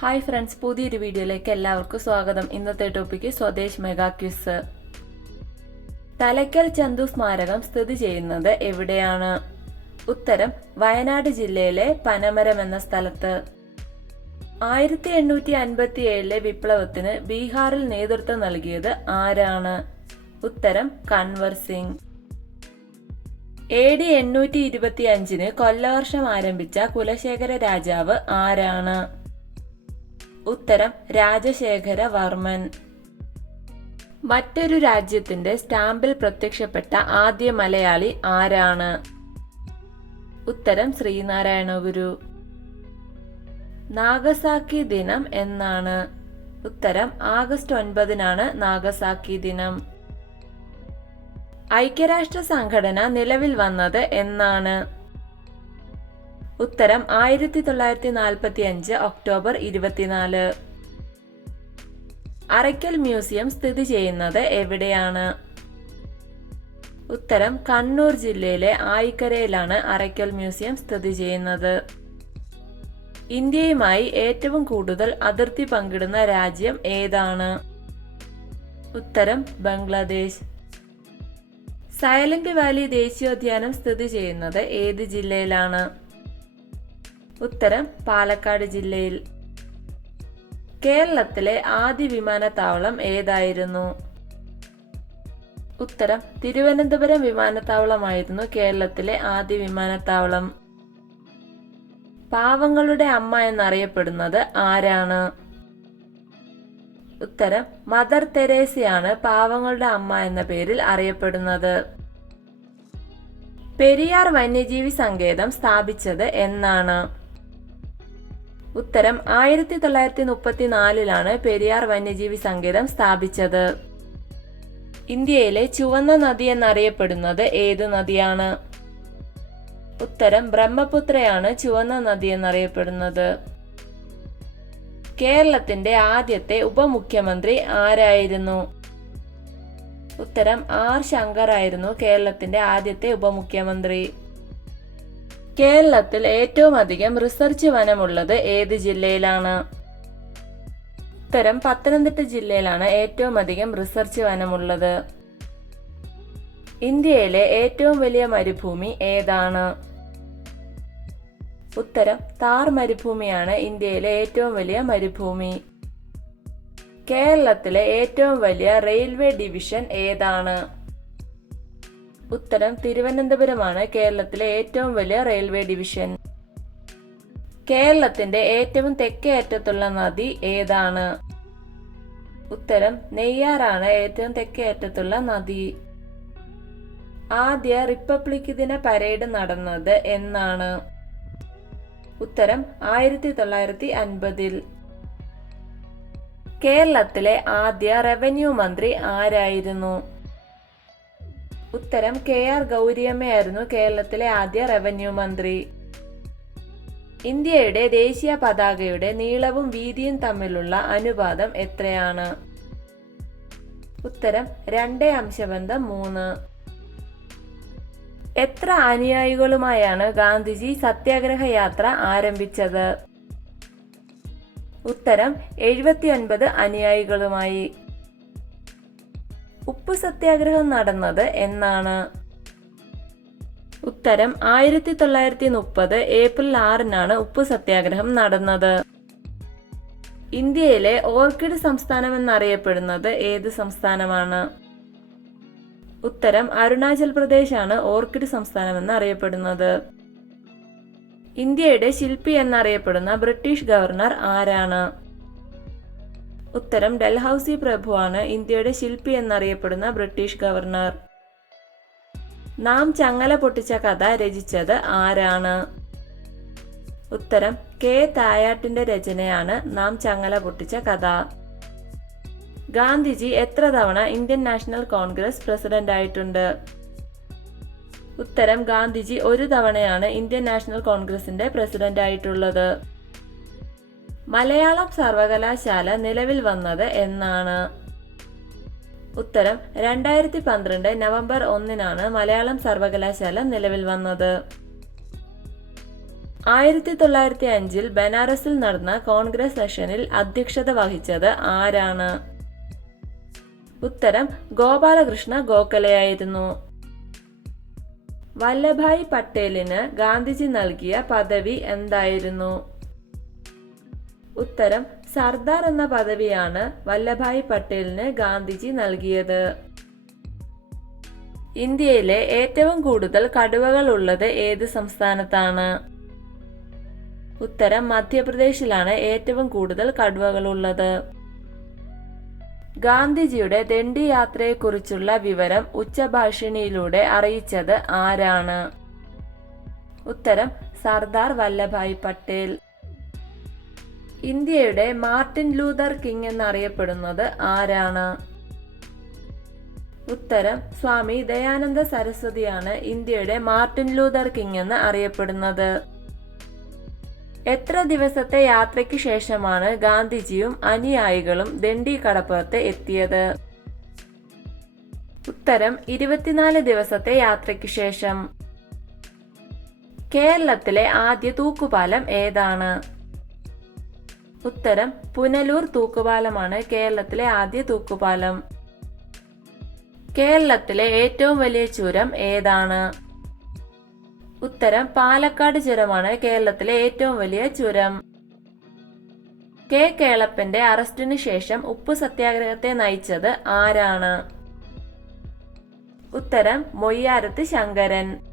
Hi friends പുതിയൊരു വീഡിയോയിലേക്ക് എല്ലാവർക്കും സ്വാഗതം. ഇന്നത്തെ topic Swadesh mega quiz Thalakkal Chandu സ്മാരകം സ്ഥിതി ചെയ്യുന്നത് എവിടെയാണ്? ഉത്തരം വയനാട് ജില്ലയിലെ പനമരം എന്ന സ്ഥലത്ത്. ആയിരത്തി എണ്ണൂറ്റി അൻപത്തി ഏഴിലെ വിപ്ലവത്തിന് ബീഹാറിൽ നേതൃത്വം നൽകിയത് ആരാണ്? ഉത്തരം കൺവർ സിംഗ്. എ ഡി എണ്ണൂറ്റി ഇരുപത്തി അഞ്ചിന് കൊല്ലവർഷം ആരംഭിച്ച കുലശേഖര രാജാവ് ആരാണ്? ഉത്തരം രാജശേഖര വർമ്മൻ. മറ്റൊരു രാജ്യത്തിന്റെ സ്റ്റാമ്പിൽ പ്രത്യക്ഷപ്പെട്ട ആദ്യ മലയാളി ആരാണ്? ഉത്തരം ശ്രീനാരായണ ഗുരു നാഗസാക്കി ദിനം എന്നാണ്. ഉത്തരം ആഗസ്റ്റ് ഒൻപതിനാണ് നാഗസാക്കി ദിനം. ഐക്യരാഷ്ട്ര സംഘടന നിലവിൽ വന്നത് എന്നാണ്. ഉത്തരം ആയിരത്തി തൊള്ളായിരത്തി നാൽപ്പത്തി അഞ്ച് ഒക്ടോബർ ഇരുപത്തിനാല്. അറയ്ക്കൽ മ്യൂസിയം സ്ഥിതി ചെയ്യുന്നത് എവിടെയാണ്? ഉത്തരം കണ്ണൂർ ജില്ലയിലെ ആയിക്കരയിലാണ് അറയ്ക്കൽ മ്യൂസിയം സ്ഥിതി ചെയ്യുന്നത്. ഇന്ത്യയുമായി ഏറ്റവും കൂടുതൽ അതിർത്തി പങ്കിടുന്ന രാജ്യം ഏതാണ്? ഉത്തരം ബംഗ്ലാദേശ്. സൈലന്റ് വാലി ദേശീയോദ്യാനം സ്ഥിതി ചെയ്യുന്നത് ഏത് ജില്ലയിലാണ്? ഉത്തരം പാലക്കാട് ജില്ലയിൽ. കേരളത്തിലെ ആദ്യ വിമാനത്താവളം ഏതായിരുന്നു? ഉത്തരം തിരുവനന്തപുരം വിമാനത്താവളമായിരുന്നു കേരളത്തിലെ ആദ്യ വിമാനത്താവളം. പാവങ്ങളുടെ അമ്മ എന്നറിയപ്പെടുന്നത് ആരാണ്? ഉത്തരം മദർ തെരേസയാണ് പാവങ്ങളുടെ അമ്മ എന്ന പേരിൽ അറിയപ്പെടുന്നത്. പെരിയാർ വന്യജീവി സങ്കേതം സ്ഥാപിച്ചത് എന്നാണ്. ഉത്തരം ആയിരത്തി തൊള്ളായിരത്തി മുപ്പത്തിനാലിലാണ് പെരിയാർ വന്യജീവി സങ്കേതം സ്ഥാപിച്ചത്. ഇന്ത്യയിലെ ചുവന്ന നദി എന്നറിയപ്പെടുന്നത് ഏത് നദിയാണ്? ഉത്തരം ബ്രഹ്മപുത്രയാണ് ചുവന്ന നദി എന്നറിയപ്പെടുന്നത്. കേരളത്തിന്റെ ആദ്യത്തെ ഉപമുഖ്യമന്ത്രി ആരായിരുന്നു? ഉത്തരം ആർ ശങ്കർ ആയിരുന്നു കേരളത്തിന്റെ ആദ്യത്തെ ഉപമുഖ്യമന്ത്രി. കേരളത്തിൽ ഏറ്റവും അധികം റിസർച്ച് വനമുള്ളത് ഏത് ജില്ലയിലാണ്? ഉത്തരം പത്തനംതിട്ട ജില്ലയിലാണ് ഏറ്റവും അധികം റിസർച്ച് വനമുള്ളത്. ഇന്ത്യയിലെ ഏറ്റവും വലിയ മരുഭൂമി ഏതാണ്? ഉത്തരം താർ മരുഭൂമിയാണ് ഇന്ത്യയിലെ ഏറ്റവും വലിയ മരുഭൂമി. കേരളത്തിലെ ഏറ്റവും വലിയ റെയിൽവേ ഡിവിഷൻ ഏതാണ്? ഉത്തരം തിരുവനന്തപുരമാണ് കേരളത്തിലെ ഏറ്റവും വലിയ റെയിൽവേ ഡിവിഷൻ. കേരളത്തിന്റെ ഏറ്റവും തെക്കേ അറ്റത്തുള്ള നദി ഏതാണ്? ഉത്തരം നെയ്യാറാണ് ഏറ്റവും തെക്കേ അറ്റത്തുള്ള നദി. ആദ്യ റിപ്പബ്ലിക് ദിന പരേഡ് നടന്നത് എന്നാണ്. ഉത്തരം ആയിരത്തി തൊള്ളായിരത്തി അൻപതിൽ കേരളത്തിലെ ആദ്യ റവന്യൂ മന്ത്രി ആരായിരുന്നു? ഉത്തരം കെ ആർ ഗൗരിയമ്മയായിരുന്നു കേരളത്തിലെ ആദ്യ റവന്യൂ മന്ത്രി. ഇന്ത്യയുടെ ദേശീയ പതാകയുടെ നീളവും വീതിയും തമ്മിലുള്ള അനുപാതം എത്രയാണ്? ഉത്തരം രണ്ട് അംശബന്ധം മൂന്ന്. എത്ര അനുയായികളുമായാണ് ഗാന്ധിജി സത്യാഗ്രഹ യാത്ര ആരംഭിച്ചത്? ഉത്തരം എഴുപത്തിയൊൻപത് അനുയായികളുമായി. ഉപ്പു സത്യാഗ്രഹം നടന്നത് എന്നാണ്. ഉത്തരം ആയിരത്തി തൊള്ളായിരത്തി മുപ്പത് ഏപ്രിൽ ആറിനാണ് ഉപ്പ് സത്യാഗ്രഹം നടന്നത്. ഇന്ത്യയിലെ ഓർക്കിഡ് സംസ്ഥാനം എന്നറിയപ്പെടുന്നത് ഏത് സംസ്ഥാനമാണ്? ഉത്തരം അരുണാചൽ പ്രദേശാണ് ഓർക്കിഡ് സംസ്ഥാനം എന്നറിയപ്പെടുന്നത് ഇന്ത്യയുടെ ശില്പി എന്നറിയപ്പെടുന്ന ബ്രിട്ടീഷ് ഗവർണർ ആരാണ്? ഉത്തരം ഡൽഹൌസി പ്രഭുവാണ് ഇന്ത്യയുടെ ശില്പി എന്നറിയപ്പെടുന്ന ബ്രിട്ടീഷ് ഗവർണർ. നാം ചങ്ങല പൊട്ടിച്ച കഥ രചിച്ചത് ആരാണ്? ഉത്തരം കെ. തായാട്ടിന്റെ രചനയാണ് നാം ചങ്ങല പൊട്ടിച്ച കഥ. ഗാന്ധിജി എത്ര തവണ ഇന്ത്യൻ നാഷണൽ കോൺഗ്രസ് പ്രസിഡന്റ് ആയിട്ടുണ്ട് ഉത്തരം ഗാന്ധിജി ഒരു തവണയാണ് ഇന്ത്യൻ നാഷണൽ കോൺഗ്രസിന്റെ പ്രസിഡന്റ് ആയിട്ടുള്ളത് മലയാളം സർവകലാശാല നിലവിൽ വന്നത് എന്നാണ്. ഉത്തരം രണ്ടായിരത്തി പന്ത്രണ്ട് നവംബർ ഒന്നിനാണ് മലയാളം സർവകലാശാല നിലവിൽ വന്നത്. ആയിരത്തി തൊള്ളായിരത്തി അഞ്ചിൽ ബനാറസിൽ നടന്ന കോൺഗ്രസ് സെഷനിൽ അധ്യക്ഷത വഹിച്ചത് ആരാണ്? ഉത്തരം ഗോപാലകൃഷ്ണ ഗോഖലെയായിരുന്നു. വല്ലഭായ് പട്ടേലിന് ഗാന്ധിജി നൽകിയ പദവി എന്തായിരുന്നു? ഉത്തരം സർദാർ എന്ന പദവിയാണ് വല്ലഭായ് പട്ടേലിന് ഗാന്ധിജി നൽകിയത്. ഇന്ത്യയിലെ ഏറ്റവും കൂടുതൽ കടുവകൾ ഉള്ളത് ഏത് സംസ്ഥാനത്താണ്? ഉത്തരം മധ്യപ്രദേശിലാണ് ഏറ്റവും കൂടുതൽ കടുവകൾ ഉള്ളത്. ഗാന്ധിജിയുടെ ദണ്ഡി യാത്രയെക്കുറിച്ചുള്ള വിവരം ഉച്ചഭാഷിണിയിലൂടെ അറിയിച്ചത് ആരാണ്? ഉത്തരം സർദാർ വല്ലഭായ് പട്ടേൽ. ഇന്ത്യയുടെ മാർട്ടിൻ ലൂതർ കിങ് എന്നറിയപ്പെടുന്നത് ആരാണ്? ഉത്തരം സ്വാമി ദയാനന്ദ സരസ്വതിയാണ് ഇന്ത്യയുടെ മാർട്ടിൻ ലൂതർ കിങ് എന്ന് അറിയപ്പെടുന്നത്. എത്ര ദിവസത്തെ യാത്രയ്ക്ക് ശേഷമാണ് ഗാന്ധിജിയും അനുയായികളും ദണ്ഡി കടപ്പുറത്ത് എത്തിയത്? ഉത്തരം ഇരുപത്തിനാല് ദിവസത്തെ യാത്രയ്ക്ക് ശേഷം. കേരളത്തിലെ ആദ്യ തൂക്കുപാലം ഏതാണ്? ഉത്തരം പുനലൂർ തൂക്കുപാലമാണ് കേരളത്തിലെ ആദ്യ തൂക്കുപാലം. കേരളത്തിലെ ഏറ്റവും വലിയ ചുരം ഏതാണ്? ഉത്തരം പാലക്കാട് ചുരമാണ് കേരളത്തിലെ ഏറ്റവും വലിയ ചുരം. കെ കേളപ്പന്റെ അറസ്റ്റിനു ശേഷം ഉപ്പു സത്യാഗ്രഹത്തെ നയിച്ചത് ആരാണ്? ഉത്തരം മൊയ്യാരത്ത് ശങ്കരൻ.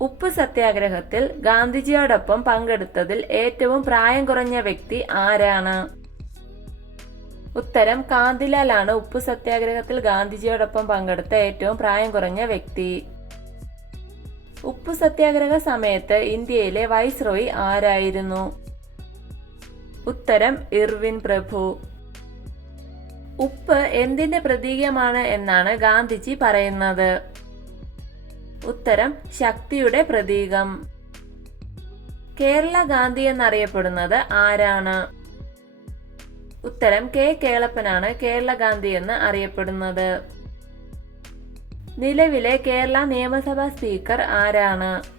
ഉപ്പ് സത്യാഗ്രഹത്തിൽ ഗാന്ധിജിയോടൊപ്പം പങ്കെടുത്തതിൽ ഏറ്റവും പ്രായം കുറഞ്ഞ വ്യക്തി ആരാണ്? ഉത്തരം കാന്തിലാലാണ് ഉപ്പ് സത്യാഗ്രഹത്തിൽ ഗാന്ധിജിയോടൊപ്പം പങ്കെടുത്ത ഏറ്റവും പ്രായം കുറഞ്ഞ വ്യക്തി. ഉപ്പ് സത്യാഗ്രഹ സമയത്ത് ഇന്ത്യയിലെ വൈസ്രോയി ആരായിരുന്നു? ഉത്തരം ഇർവിൻ പ്രഭു. ഉപ്പ് എന്തിന്റെ പ്രതീകമാണ് എന്നാണ് ഗാന്ധിജി പറയുന്നത്. ഉത്തരം ശക്തിയുടെ പ്രതീകം. കേരള ഗാന്ധി എന്നറിയപ്പെടുന്നത് ആരാണ്? ഉത്തരം കെ കേളപ്പനാണ് കേരള ഗാന്ധി എന്ന് അറിയപ്പെടുന്നത്. നിലവിലെ കേരള നിയമസഭാ സ്പീക്കർ ആരാണ്?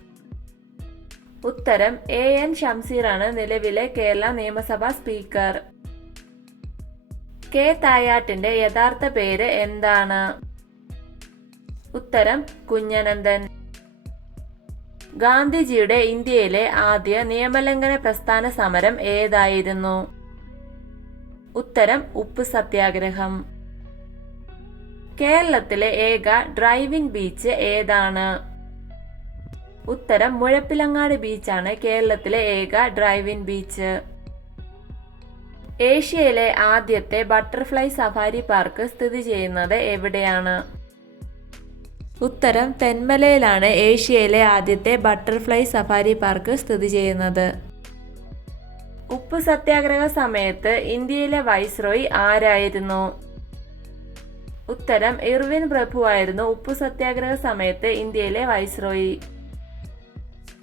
ഉത്തരം എ എൻ ഷംസീറാണ് നിലവിലെ കേരള നിയമസഭാ സ്പീക്കർ. കെ തായാട്ടിന്റെ യഥാർത്ഥ പേര് എന്താണ്? ഉത്തരം കുഞ്ഞനന്ദൻ. ഗാന്ധിജിയുടെ ഇന്ത്യയിലെ ആദ്യ നിയമലംഘന പ്രസ്ഥാന സമരം ഏതായിരുന്നു? ഉത്തരം ഉപ്പ് സത്യാഗ്രഹം. കേരളത്തിലെ ഏക ഡ്രൈവിൻ ബീച്ച് ഏതാണ്? ഉത്തരം മുഴപ്പിലങ്ങാട് ബീച്ചാണ് കേരളത്തിലെ ഏക ഡ്രൈവിൻ ബീച്ച്. ഏഷ്യയിലെ ആദ്യത്തെ ബട്ടർഫ്ലൈ സഫാരി പാർക്ക് സ്ഥിതി ചെയ്യുന്നത് എവിടെയാണ്? ഉത്തരം തെന്മലയിലാണ് ഏഷ്യയിലെ ആദ്യത്തെ ബട്ടർഫ്ലൈ സഫാരി പാർക്ക് സ്ഥിതി ചെയ്യുന്നത്. ഉപ്പ് സത്യാഗ്രഹ സമയത്ത് ഇന്ത്യയിലെ വൈസ്രോയി ആരായിരുന്നു? ഉത്തരം ഇർവിൻ പ്രഭുവായിരുന്നു. ഉപ്പ് സത്യാഗ്രഹ സമയത്ത് ഇന്ത്യയിലെ വൈസ്രോയി.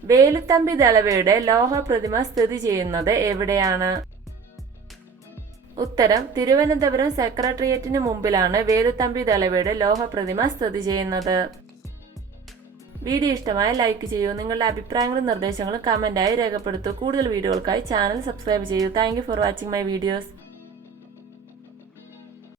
വേലുത്തമ്പി ദളവയുടെ ലോഹ പ്രതിമ സ്ഥിതി ചെയ്യുന്നത് എവിടെയാണ്? ഉത്തരം തിരുവനന്തപുരം സെക്രട്ടേറിയറ്റിന് മുമ്പിലാണ് വേലുത്തമ്പി ദളവയുടെ ലോഹപ്രതിമ സ്ഥിതി ചെയ്യുന്നത്. വീഡിയോ ഇഷ്ടമായ ലൈക്ക് ചെയ്യൂ. നിങ്ങളുടെ അഭിപ്രായങ്ങളും നിർദ്ദേശങ്ങളും കമന്റായി രേഖപ്പെടുത്തൂ. കൂടുതൽ വീഡിയോകൾക്കായി ചാനൽ സബ്സ്ക്രൈബ് ചെയ്യൂ. Thank for watching my videos